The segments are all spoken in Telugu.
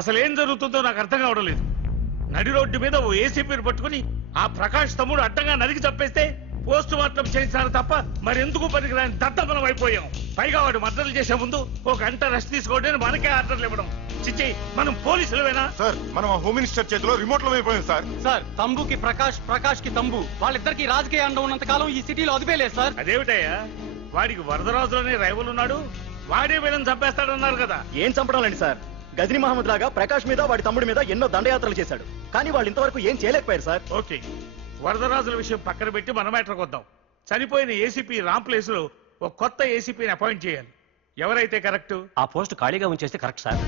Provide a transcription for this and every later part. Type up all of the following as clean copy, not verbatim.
అసలు ఏం జరుగుతుందో నాకు అర్థం కావడం లేదు. నడి రోడ్డు మీద ఓ ఏసీపీని పట్టుకుని ఆ ప్రకాష్ తమ్ముడు అడ్డంగా నరికి చంపేస్తే పోస్ట్ మార్టం చేయించారు తప్ప మరెందుకు పనికిరాని దత్తమనం అయిపోయాం. పైగా వాడు మర్డర్లు చేసే ముందు ఒక గంట రెస్ట్ తీసుకోవడానికి మనకే ఆర్డర్లు ఇవ్వడం. చిచ్చి, మనం పోలీసులవేనా? సార్, మనం ఆ హోమ్ మినిస్టర్ చేతిలో రిమోట్ లో అయిపోయాం సార్. సార్, తంబుకి ప్రకాష్, ప్రకాష్ కి తంబు, వాళ్ళిద్దరికి రాజకీయ అండం ఉన్నంత కాలం ఈ సిటీలో అదిపేలేదు సార్. అదేమిటయ్యా, వాడికి వరదరాజులోనే రైవల్ ఉన్నాడు, వాడే వీళ్ళని చంపేస్తాడన్నారు కదా. ఏం చంపడాలండి సార్? గజనీ మహమ్మద్ లాగా ప్రకాష్ మీద వాడి తమ్ముడి మీద ఎన్నో దండయాత్రలు చేశాడు, కానీ వాళ్ళు ఇంతవరకు ఏం చేయలేకపోయారు సార్. ఓకే, వరదరాజుల విషయం పక్కన పెట్టి మన మ్యాటర్కి వద్దాం. చనిపోయిన ఏసీపీ రామ్ ప్లేస్ లో ఒక కొత్త ఏసీపీని అపాయింట్ చేయాలి. ఎవరైతే కరెక్ట్? ఆ పోస్ట్ ఖాళీగా ఉంచేస్తే కరెక్ట్ సార్.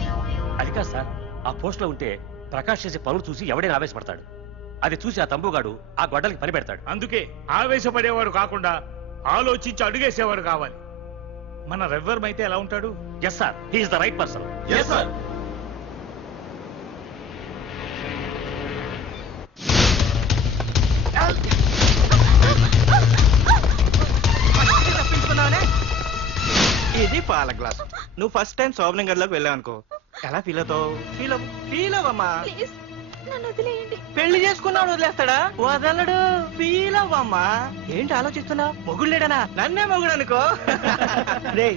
అది కాదు సార్, ఆ పోస్ట్ లో ఉంటే ప్రకాష్ చేసే పనులు చూసి ఎవడైనా ఆవేశపడతాడు. అది చూసి ఆ తంబుగాడు ఆ గొడ్డలకి పని పెడతాడు. అందుకే ఆవేశపడేవాడు కాకుండా ఆలోచించి అడుగేసేవాడు కావాలి. మన రెవ్వర్ అయితే ఎలా ఉంటాడు? Yes sir, he is the right person. Yes sir. ఇది పాల గ్లాస్. నువ్వు ఫస్ట్ టైం శోభనం గదిలోకి వెళ్ళావు అనుకో, ఎలా ఫీల్ అవుతావు? ఫీల్ అవ్వమ్మా. పెళ్లి చేసుకున్నాడు వదిలేస్తాడా? వదలడు. ఫీల్ అవ్వమ్మా. ఏంటి ఆలోచిస్తున్నా? మొగుడు లేడనా? నన్నే మొగుడు అనుకో. రే,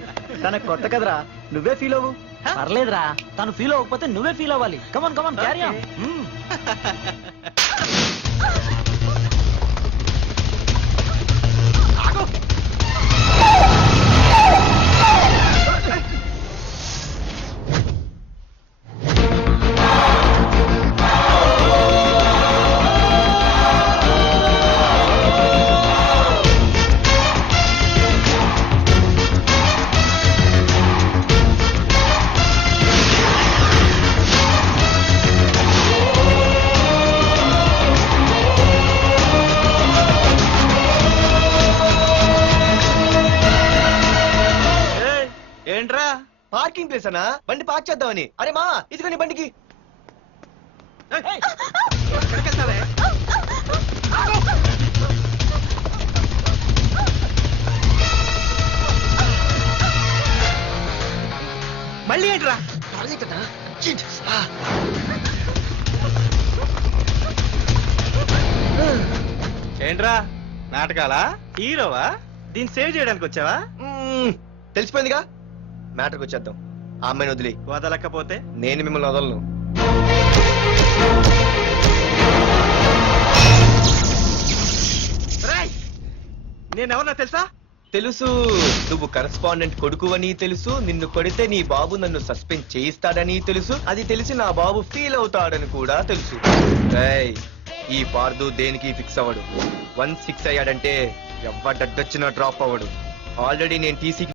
తన కొత్త కదరా, నువ్వే ఫీల్ అవ్వు. పర్లేదురా, తను ఫీల్ అవ్వకపోతే నువ్వే ఫీల్ అవ్వాలి. కమాన్ కమాన్, క్యారీ ఆన్. ఏంట్రా పార్కింగ్ ప్లేస్ అనా? బండి పార్క్ చేద్దామని. అరే మా, ఇదిగో నీ బండికి. మళ్ళీ ఏంట్రా? ఏంట్రా నాటకాలా? హీరోవా? దీన్ని సేవ్ చేయడానికి వచ్చావా? తెలిసిపోయిందిగా, మ్యాటర్కి వచ్చేద్దాం. ఆ అమ్మాయిని వదిలి. వదలకపోతే నేను మిమ్మల్ని వదలను. నేనెవరన్నా తెలుసా? తెలుసు. నువ్వు కరెస్పాండెంట్ కొడుకు అని తెలుసు. నిన్ను కొడితే నీ బాబు నన్ను సస్పెండ్ చేయిస్తాడని తెలుసు. అది తెలిసి నా బాబు ఫీల్ అవుతాడని కూడా తెలుసు. ఈ పార్దు దేనికి ఫిక్స్ అవ్వడు. 1 6 అయ్యాడంటే ఎవ్వడొచ్చినా డ్రాప్ అవ్వడు. ఆల్రెడీ నేను టీసీ